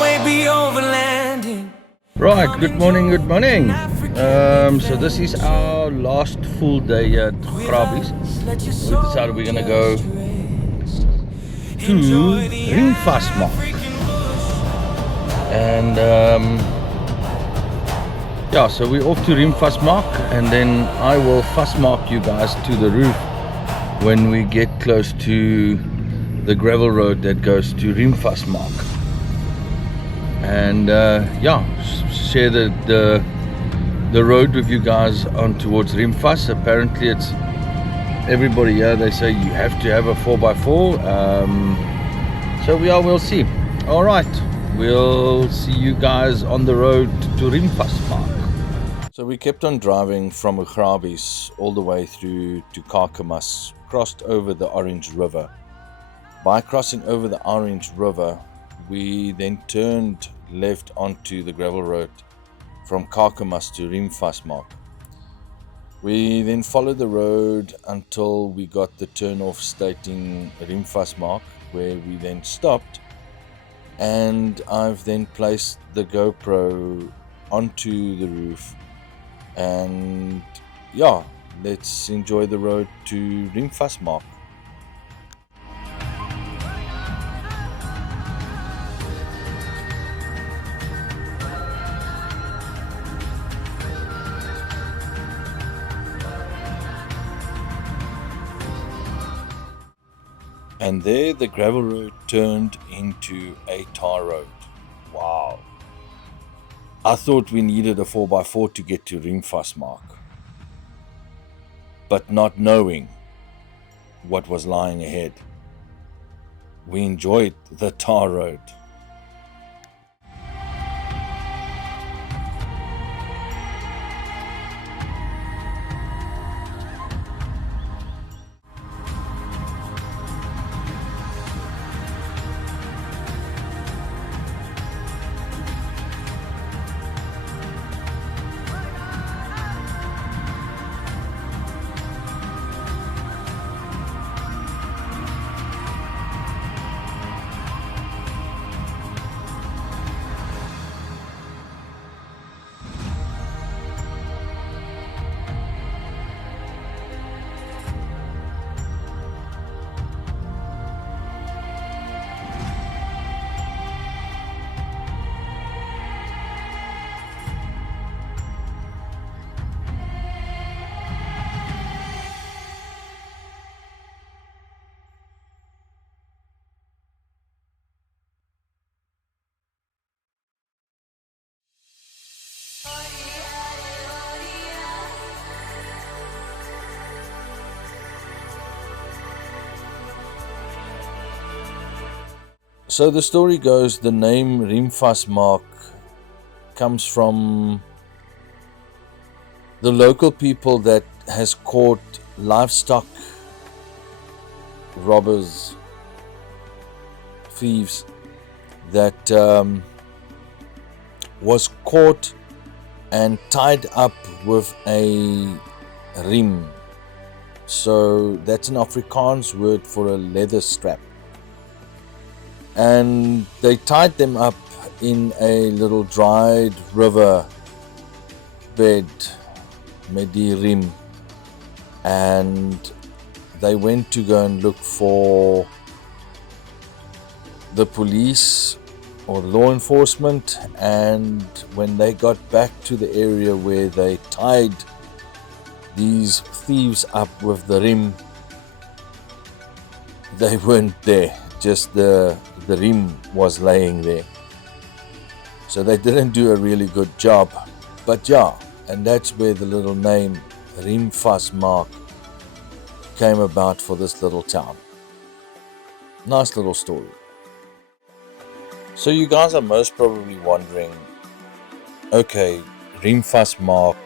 Maybe overlanding. Right, good morning, good morning. So this is our last full day at Grabis. We decided we're gonna go to Riemvasmaak. And yeah, so we're off to Riemvasmaak, and then I will Vasmaak you guys to the roof when we get close to the gravel road that goes to Riemvasmaak. And yeah, share the road with you guys on towards Riemvas. Apparently it's everybody here, they say you have to have a 4x4. So we'll see. All right, we'll see you guys on the road to Riemvasmaak. So we kept on driving from Grabis all the way through to Kakamas, crossed over the Orange River. By crossing over the Orange River, we then turned left onto the gravel road from Kakamas to Riemvasmaak. We then followed the road until we got the turn-off stating Riemvasmaak, where we then stopped, and I've then placed the GoPro onto the roof, and yeah, let's enjoy the road to Riemvasmaak. And there the gravel road turned into a tar road. Wow. I thought we needed a 4x4 to get to Riemvasmaak, but not knowing what was lying ahead, we enjoyed the tar road. So the story goes, the name Riemvasmaak comes from the local people that has caught livestock robbers, thieves, that was caught and tied up with a riem. So that's an Afrikaans word for a leather strap. And they tied them up in a little dried river bed, met die riem, and they went to go and look for the police or law enforcement, and when they got back to the area where they tied these thieves up with the riem, they weren't there. Just the riem was laying there. So they didn't do a really good job. But yeah, and that's where the little name Riemvasmaak came about for this little town. Nice little story. So you guys are most probably wondering, okay, Riemvasmaak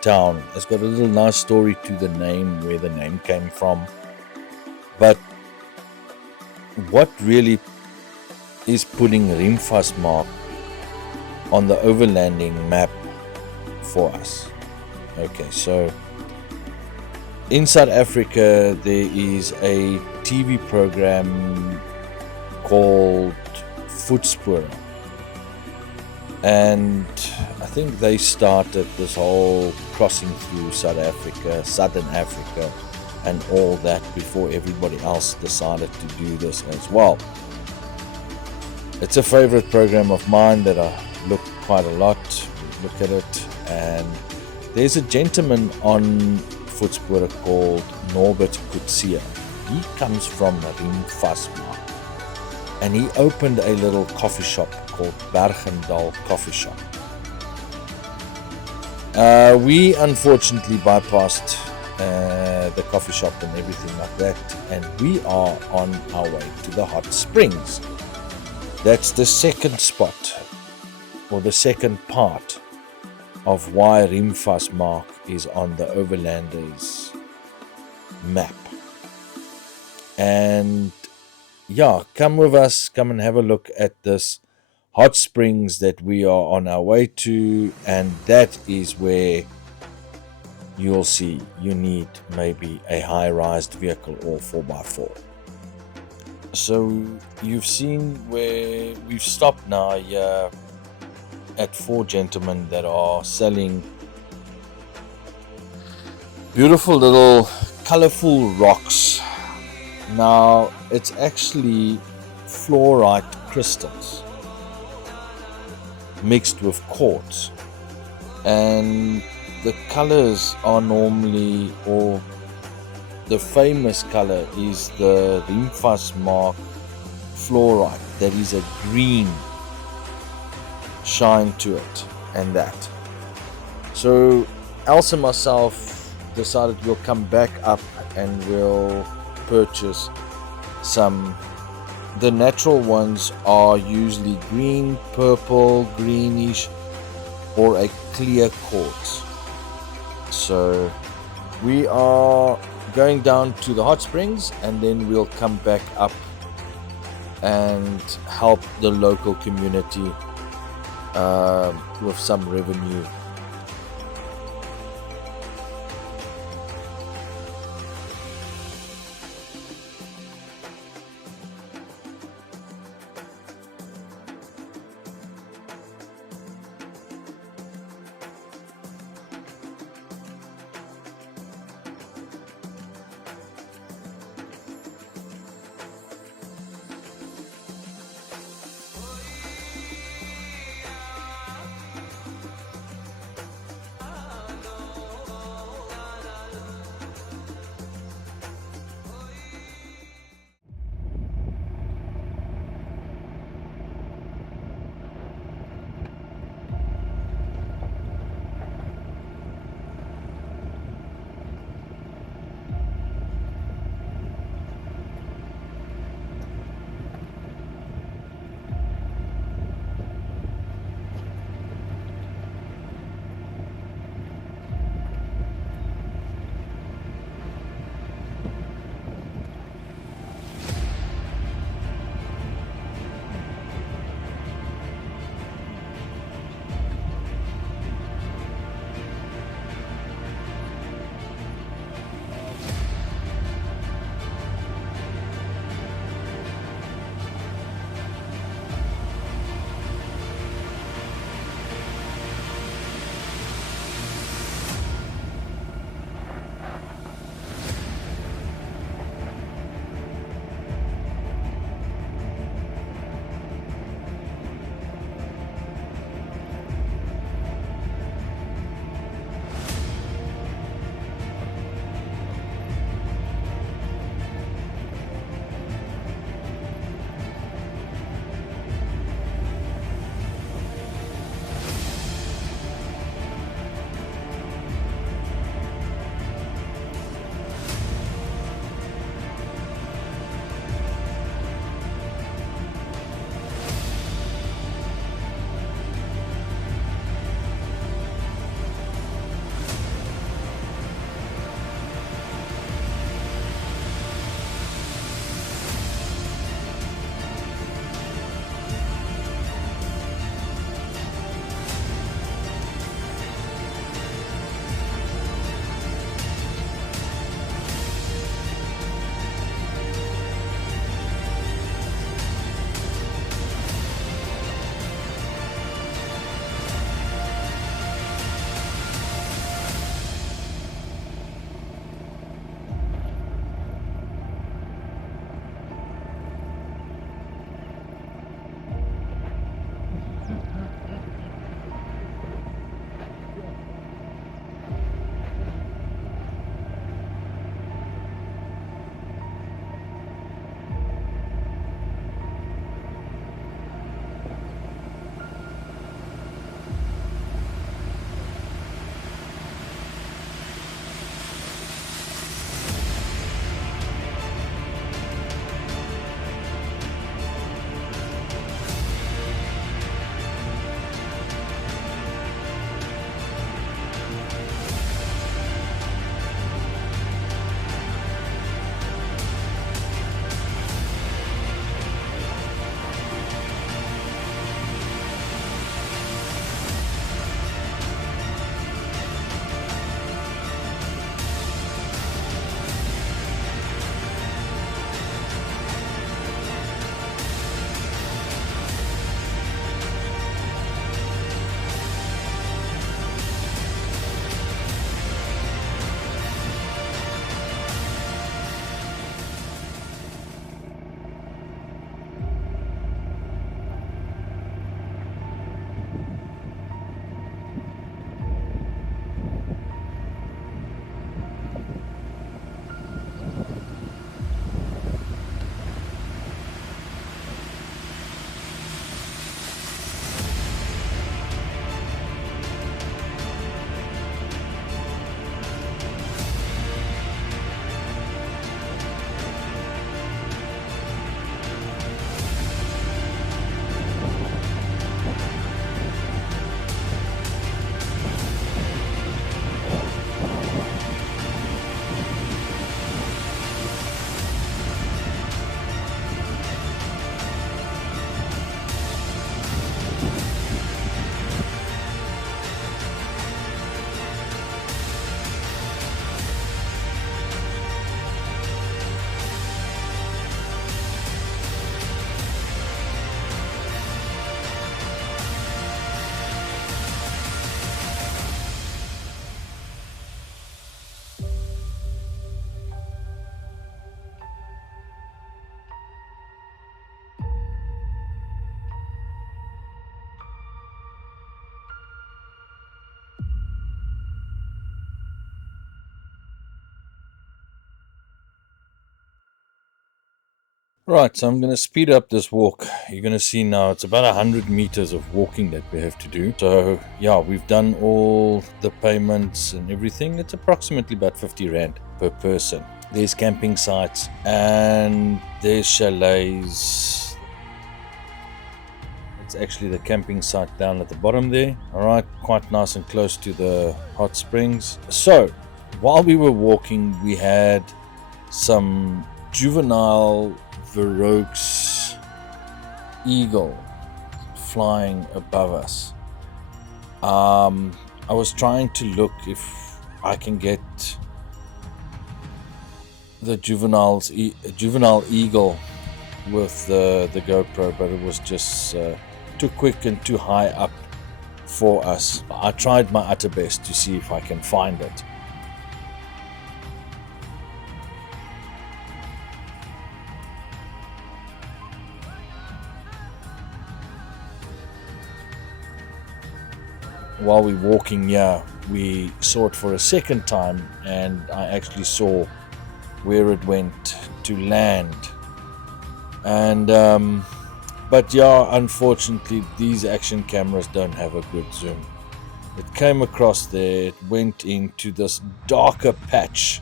town has got a little nice story to the name, where the name came from. But what really is putting Riemvasmaak on the Overlanding map for us. Okay, so in South Africa there is a TV program called Voetspore, and I think they started this whole crossing through South Africa, Southern Africa, and all that before everybody else decided to do this as well. It's a favorite program of mine that I look quite a lot, look at it, and there's a gentleman on Voetspore called Norbert Kutsia. He comes from Riemvasmaak, and he opened a little coffee shop called Bergendal Coffee Shop. We unfortunately bypassed the coffee shop and everything like that, and we are on our way to the hot springs. That's the second spot, or the second part of why Riemvasmaak is on the Overlanders map. And yeah, come with us, come and have a look at this hot springs that we are on our way to, and that is where you'll see you need maybe a high-rise vehicle or 4x4. So you've seen where we've stopped now here at 4 gentlemen that are selling beautiful little colorful rocks. Now it's actually fluorite crystals mixed with quartz, and the colors are normally, or the famous color is the Riemvasmaak fluorite, that is a green shine to it and that. So Elsa and myself decided we'll come back up and we'll purchase some. The natural ones are usually green, purple, greenish, or a clear quartz. So we are going down to the hot springs, and then we'll come back up and help the local community with some revenue. Right, so I'm going to speed up this walk. You're going to see now it's about 100 meters of walking that we have to do. So yeah, we've done all the payments and everything. It's approximately about 50 Rand per person. There's camping sites and there's chalets. It's actually the camping site down at the bottom there. All right, quite nice and close to the hot springs. So while we were walking, we had some juvenile Verreaux's eagle flying above us. I was trying to look if I can get the juvenile eagle with the GoPro, but it was just too quick and too high up for us. I tried my utter best to see if I can find it. While we're walking here, we saw it for a second time, and I actually saw where it went to land. And but yeah, unfortunately these action cameras don't have a good zoom. It came across there, it went into this darker patch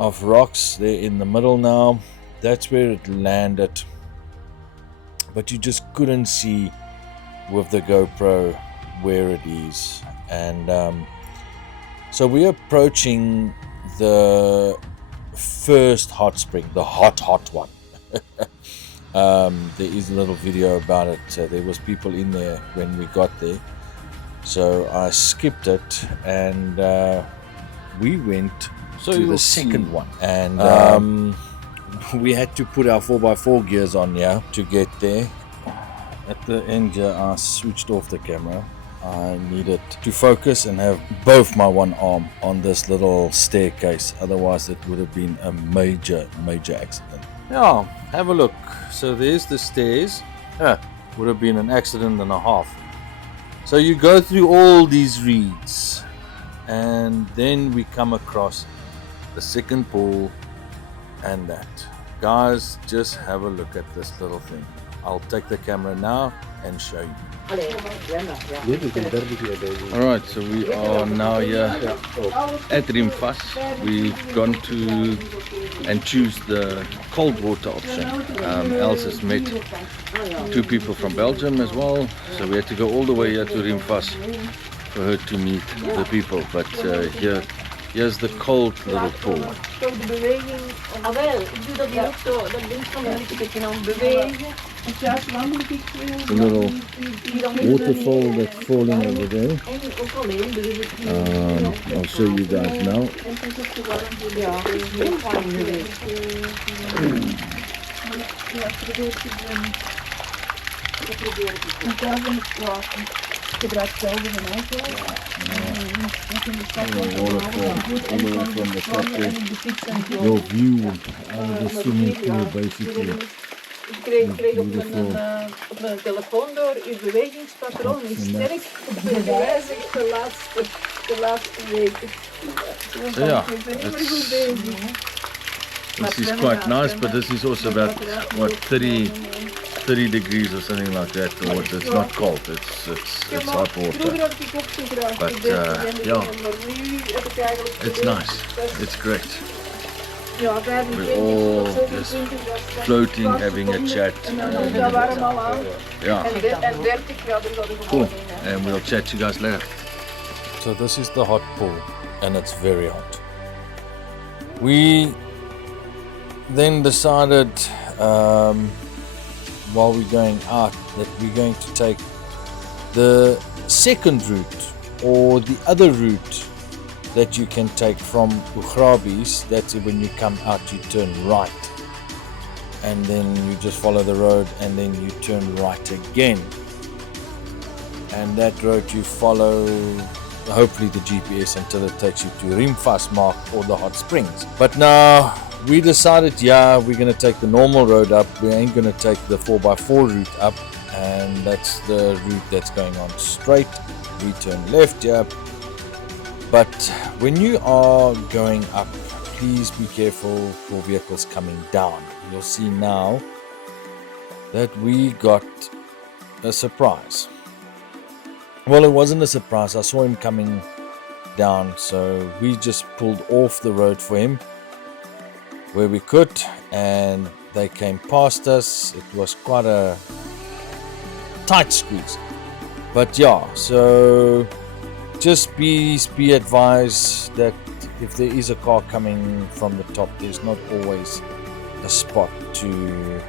of rocks there in the middle now. That's where it landed, but you just couldn't see with the GoPro where it is. And so we're approaching the first hot spring, the hot one. There is a little video about it. There was people in there when we got there, so I skipped it and we went to the second one. And we had to put our 4x4 gears on here to get there. At the end here, I switched off the camera. I needed to focus and have both my one arm on this little staircase, otherwise it would have been a major accident. Yeah, have a look. So there's the stairs. Would have been an accident and a half. So you go through all these reeds and then we come across the second pool and that. Guys, just have a look at this little thing. I'll take the camera now and show you. Alright, so we are now here at Riemvas. We've gone to and choose the cold water option. Els has met two people from Belgium as well, so we had to go all the way here to Riemvas for her to meet the people. But here's the cold little pool. Zo de beweging. Ah wel, ik doe dat hier ook zo. Dat links van een beetje aan bewegen. The little waterfall that's falling over there. I'll show you guys now. Ja, heel fijn geweest. Gebruik zelf een auto. Your view out of the swimming pool, basically. Ik kreeg op mijn telefoon door uw bewegingspatroon is sterk gewijzigd de laatste weken. So yeah, this is quite nice, but this is also about what 30 degrees or something like that. The water, it's not cold, it's hot water. But yeah, it's nice, it's great. We're all just floating, having a chat. Yeah, cool. And we'll chat to you guys later. So this is the hot pool, and it's very hot. We then decided while we're going out that we're going to take the second route, or the other route that you can take from Ugrabis. That's when you come out, you turn right, and then you just follow the road, and then you turn right again, and that road you follow, hopefully the GPS, until it takes you to Riemvasmaak or the hot springs. But now we decided, yeah, we're going to take the normal road up. We ain't going to take the 4x4 route up, and that's the route that's going on straight. We turn left here. But when you are going up, please be careful for vehicles coming down. You'll see now that we got a surprise. Well, it wasn't a surprise. I saw him coming down, so we just pulled off the road for him where we could, and they came past us. It was quite a tight squeeze, but yeah, so just be advised that if there is a car coming from the top, there's not always a spot to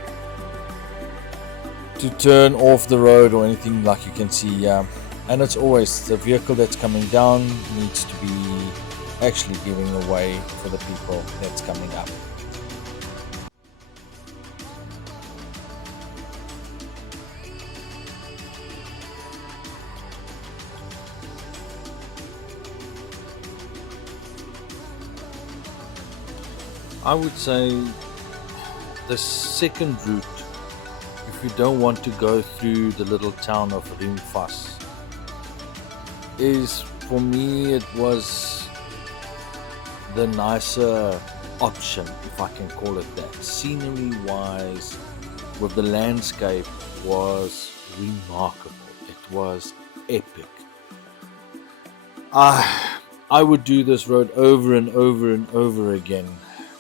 turn off the road or anything, like you can see. And it's always the vehicle that's coming down needs to be actually giving away for the people that's coming up. I would say the second route, if you don't want to go through the little town of Riemvasmaak, is, for me, it was the nicer option, if I can call it that. Scenery wise, with the landscape, was remarkable. It was epic. I would do this road over and over and over again.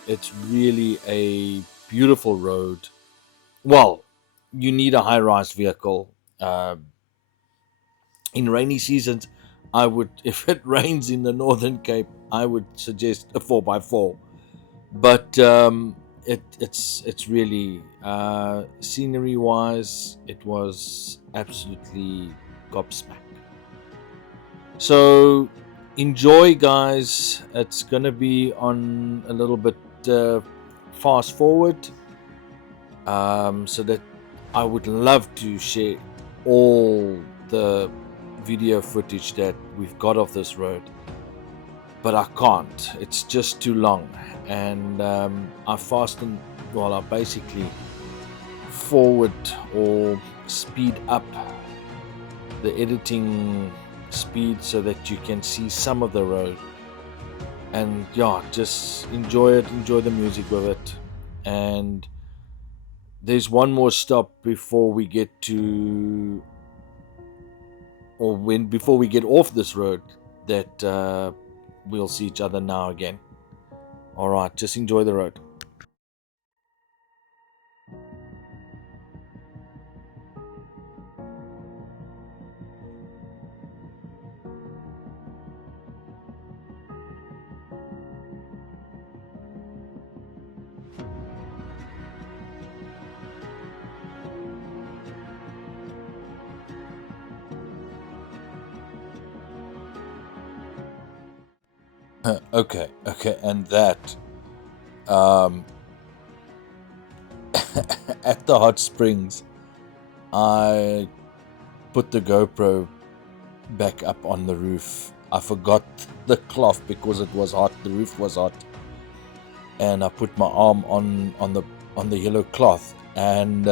It's really a beautiful road. Well, you need a high-rise vehicle. In rainy seasons, I would, if it rains in the Northern Cape, I would suggest a 4x4. But it's really, scenery-wise, it was absolutely gobsmack. So enjoy, guys. It's gonna be on a little bit fast forward, so that I would love to share all the video footage that we've got of this road, but I can't. It's just too long, and I basically forward or speed up the editing speed so that you can see some of the road, and yeah, just enjoy it, enjoy the music with it. And there's one more stop before we get to, before we get off this road, that we'll see each other now again. All right, just enjoy the road. Okay, and that at the hot springs, I put the GoPro back up on the roof. I forgot the cloth because it was hot, the roof was hot, and I put my arm on the yellow cloth, and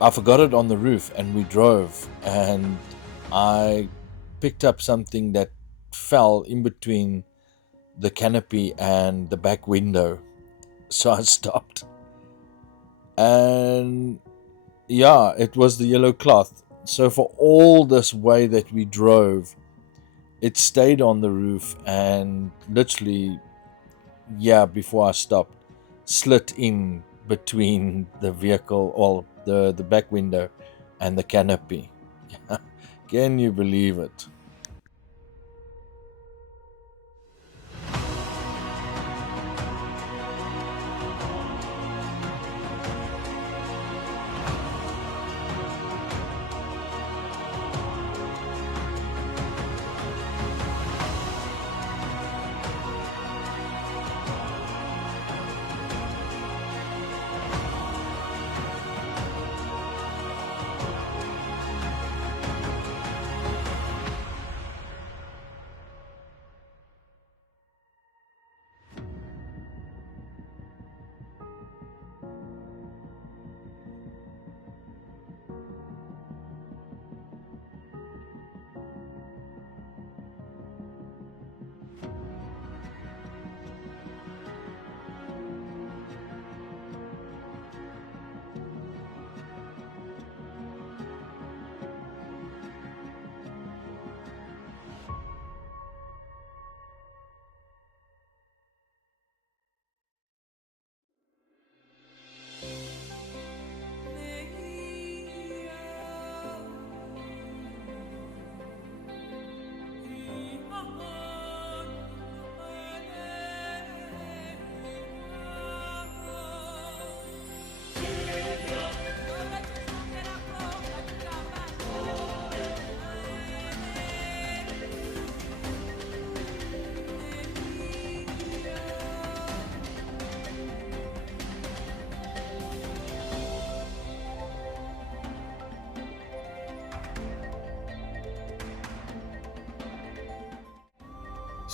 I forgot it on the roof, and we drove, and I picked up something that fell in between the canopy and the back window, so I stopped, and yeah, it was the yellow cloth. So for all this way that we drove, it stayed on the roof, and literally, yeah, before I stopped, slit in between the vehicle, or the back window and the canopy. Can you believe it?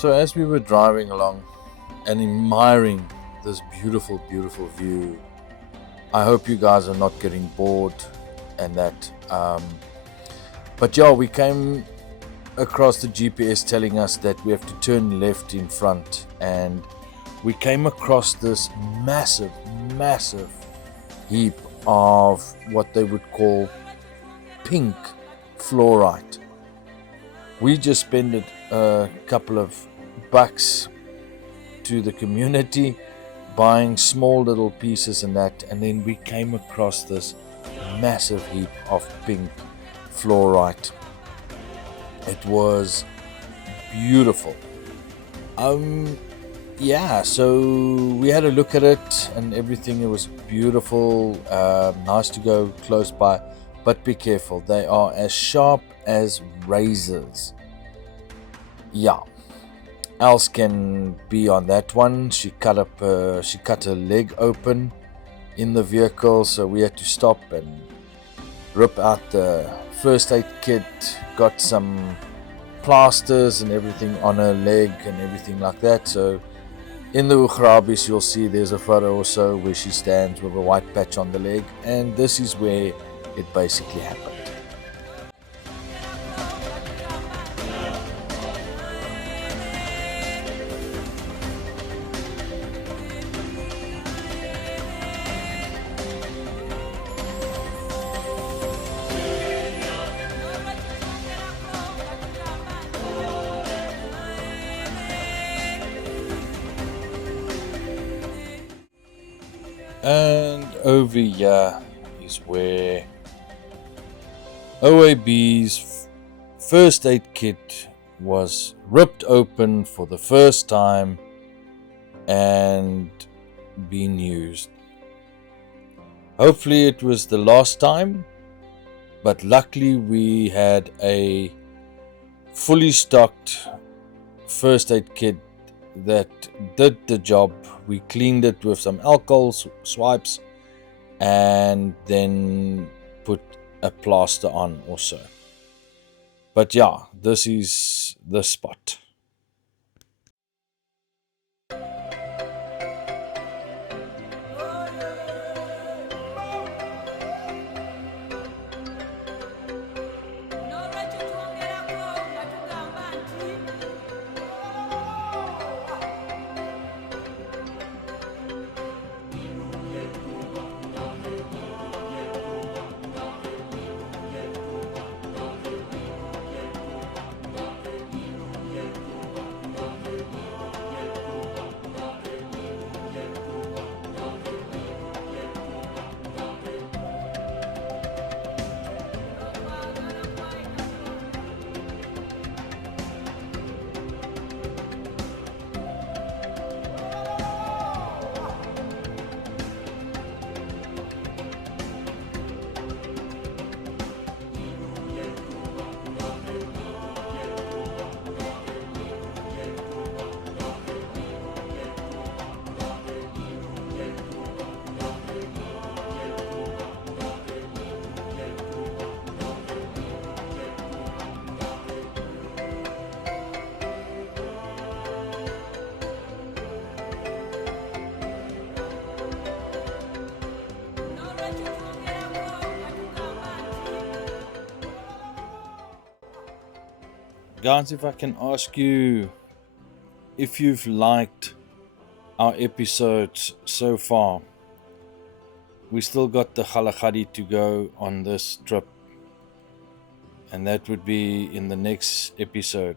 So as we were driving along and admiring this beautiful, beautiful view, I hope you guys are not getting bored and that. But yeah, we came across the GPS telling us that we have to turn left in front, and we came across this massive, massive heap of what they would call pink fluorite. We just spent a couple of bucks to the community buying small little pieces and that, and then we came across this massive heap of pink fluorite. It was beautiful. Yeah, so we had a look at it and everything. It was beautiful, nice to go close by, but be careful, they are as sharp as razors. Yeah, else can be on that one. She cut her leg open in the vehicle, so we had to stop and rip out the first aid kit, got some plasters and everything on her leg and everything like that. So in the Ugrabis you'll see there's a photo or so where she stands with a white patch on the leg, and this is where it basically happened. And over here is where OAB's first aid kit was ripped open for the first time and being used. Hopefully it was the last time, but luckily we had a fully stocked first aid kit that did the job. We cleaned it with some alcohol swipes and then put a plaster on also. But yeah, this is the spot. Guys, if I can ask you if you've liked our episodes so far. We still got the Kgalagadi to go on this trip, and that would be in the next episode.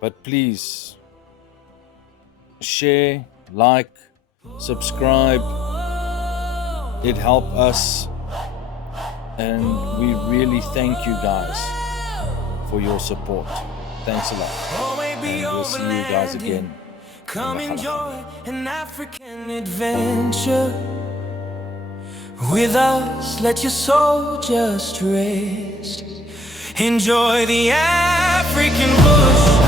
But please share, like, subscribe. It helps us, and we really thank you guys for your support. Thanks a lot, and we'll see you guys again. Come enjoy an African adventure with us. Let your soul just rest. Enjoy the African bush.